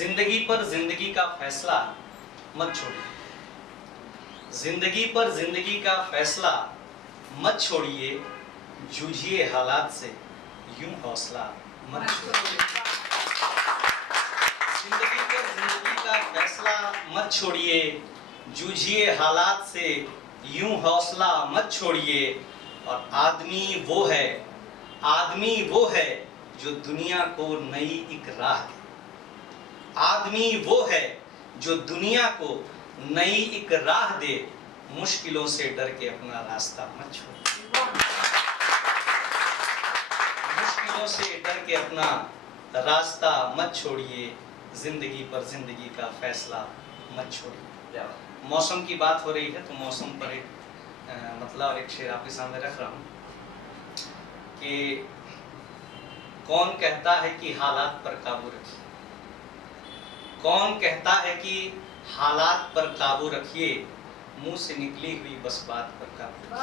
जिंदगी पर जिंदगी का फैसला मत छोड़िए, जिंदगी पर जिंदगी का फैसला मत छोड़िए, जूझिए हालात से यूं हौसला मत छोड़िए। जिंदगी पर जिंदगी का फैसला मत छोड़िए, जूझिए हालात से यूं हौसला मत छोड़िए। और आदमी वो है जो दुनिया को नई एक राह दे। आदमी वो है जो दुनिया को नई एक राह दे। मुश्किलों से डर के अपना रास्ता मत छोड़िए, मुश्किलों से डर के अपना रास्ता मत छोड़िए। जिंदगी पर जिंदगी का फैसला मत छोड़िए। मौसम की बात हो रही है तो मौसम पर एक मतलब एक शेर आपके सामने रख रहा हूं कि कौन कहता है कि हालात पर काबू रखिए, कौन कहता है कि हालात पर काबू रखिए, मुंह से निकली हुई बस बात पर काबू रखिए।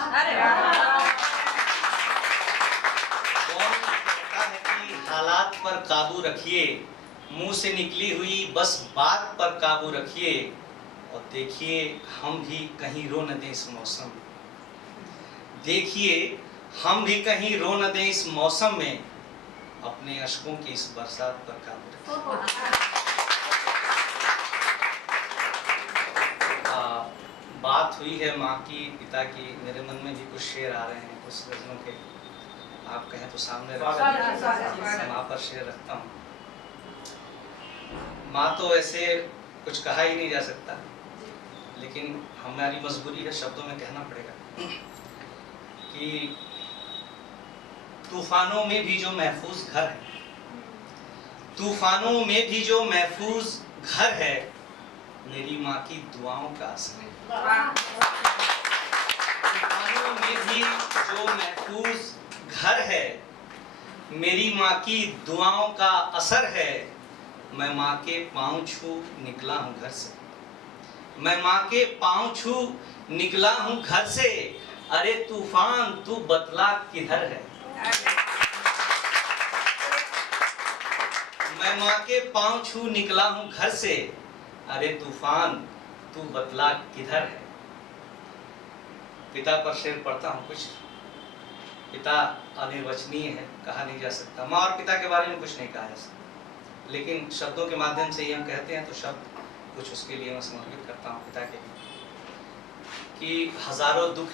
कौन कहता है कि हालात पर काबू रखिए, मुंह से निकली हुई बस बात पर काबू रखिए। और देखिए हम भी कहीं रो न दें इस मौसम में, देखिए हम भी कहीं रो न दें इस मौसम में, अपने अश्कों की इस बरसात पर काबू रखिए। बात हुई है माँ की, पिता की, मेरे मन में भी कुछ शेर आ रहे हैं, कुछ गजलों के, आप कहें तो सामने रखता माँ पर शेर रखता हूँ। माँ तो ऐसे कुछ कहा ही नहीं जा सकता, लेकिन हमारी मजबूरी है, शब्दों में कहना पड़ेगा कि तूफानों में भी जो महफूज घर है, तूफानों में भी जो महफूज घर है, मेरी माँ की दुआओं का असर है। तूफानों में भी जो महफूज घर है, मेरी माँ की दुआओं का असर है। मैं माँ के पाँव छू निकला हूँ घर से, मैं माँ के पाँव छू निकला हूँ घर से। अरे तूफान तू बतला किधर है, मैं माँ के पाँव छू निकला हूँ घर से। अरे तूफान तू बतला किधर है। पिता पर शेर पढ़ता हूँ कुछ। पिता अनिर्वचनीय है, कहा नहीं जा सकता। माँ और पिता के बारे में कुछ नहीं कहा जा सकता, लेकिन शब्दों के माध्यम से ही हम कहते हैं तो शब्द कुछ उसके लिए मैं समर्पित करता हूँ पिता के लिए कि हजारों दुख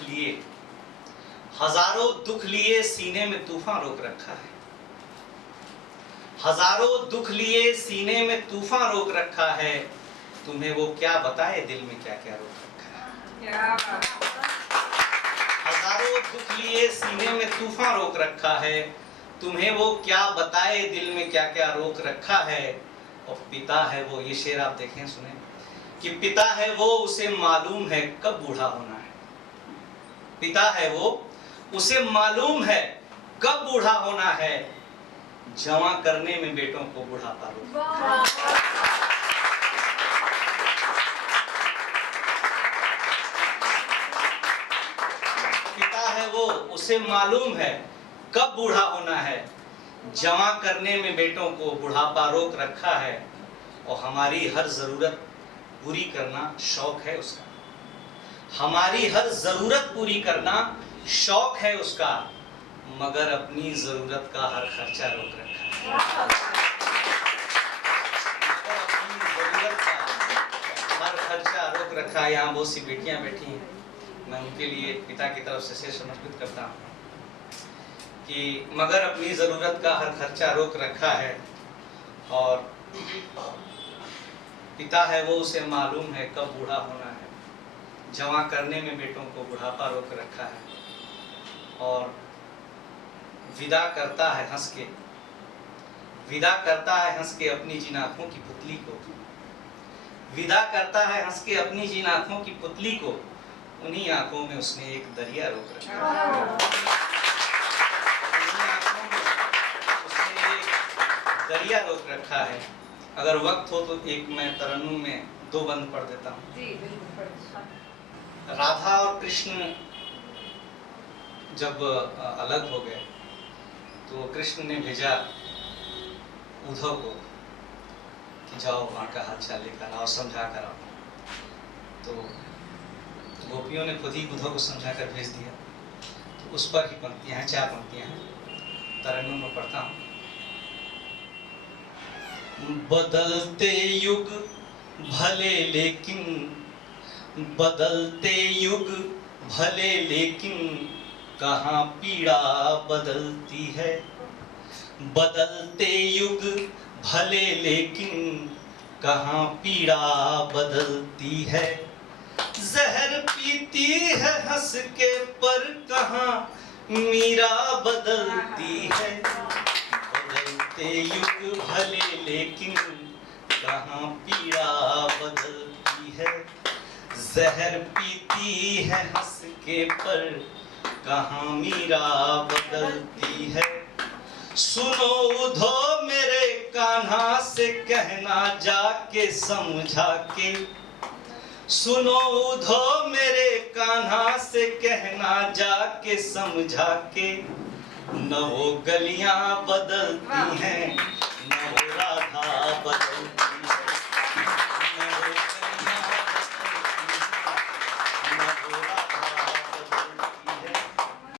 लिए सीने में तूफान रोक रखा है, हजारों दुख लिए सीने में तूफान रोक रखा है। तुम्हें वो क्या बताए दिल में क्या क्या रोक रखा है। हजारों दुख लिए सीने में तूफान रोक रखा है, तुम्हें वो क्या बताए दिल में क्या क्या रोक रखा है। और पिता है वो, ये शेर आप देखें सुने, कि पिता है वो उसे मालूम है कब बूढ़ा होना है। पिता है वो उसे मालूम है कब बूढ़ा होना है, जवां करने में बेटों को बुढ़ापा रोक। पिता है वो उसे मालूम है कब बूढ़ा होना है, जवां करने में बेटों को बुढ़ापा रोक रखा है। और हमारी हर जरूरत पूरी करना शौक है उसका, हमारी हर जरूरत पूरी करना शौक है उसका, मगर अपनी जरूरत का हर खर्चा रोक रखा है। अपनी जरूरत का हर खर्चा रोक रखा है। यहाँ बहुत सी बेटियां बैठी हैं, मैं उनके लिए पिता की तरफ से समर्पित करता हूँ कि मगर अपनी जरूरत का हर खर्चा रोक रखा है। और पिता है वो उसे मालूम है कब बूढ़ा होना है, जवां करने में बेटों को बुढ़ापा रोक रखा है। और विदा करता है हंस के, विदा करता है हंस के अपनी जिन आंखों की पुतली को, विदा करता है हंस के अपनी जिन आंखों की पुतली को, उन्हीं आंखों में उसने एक दरिया रोक रखा है। उन्हीं आंखों में उसने एक दरिया रोक रखा है। अगर वक्त हो तो एक मैं तरन्नुम में दो बंद पढ़ देता हूँ। राधा और कृष्ण जब अलग हो गए तो कृष्ण ने भेजा उद्धव को कि जाओ वहाँ का हाल चाल लेकर आओ, समझा कर आओ। तो गोपियों ने खुद ही उद्धव को समझा कर भेज दिया। तो उस पर ही पंक्तियाँ हैं, 4 पंक्तियाँ हैं, तरन्नुम में पढ़ता हूँ। बदलते युग भले लेकिन, बदलते युग भले लेकिन कहाँ पीड़ा बदलती है। बदलते युग भले लेकिन कहाँ पीड़ा बदलती है। जहर पीती है हंस के पर कहाँ मीरा बदलती है। बदलते युग भले लेकिन कहाँ पीड़ा बदलती है। जहर पीती है हंस के पर कहाँ मीरा बदलती है। सुनो उद्धव मेरे कान्हा से कहना जाके समझा के। सुनो उद्धव मेरे कान्हा से कहना जाके समझा के। न वो गलियां बदलती हैं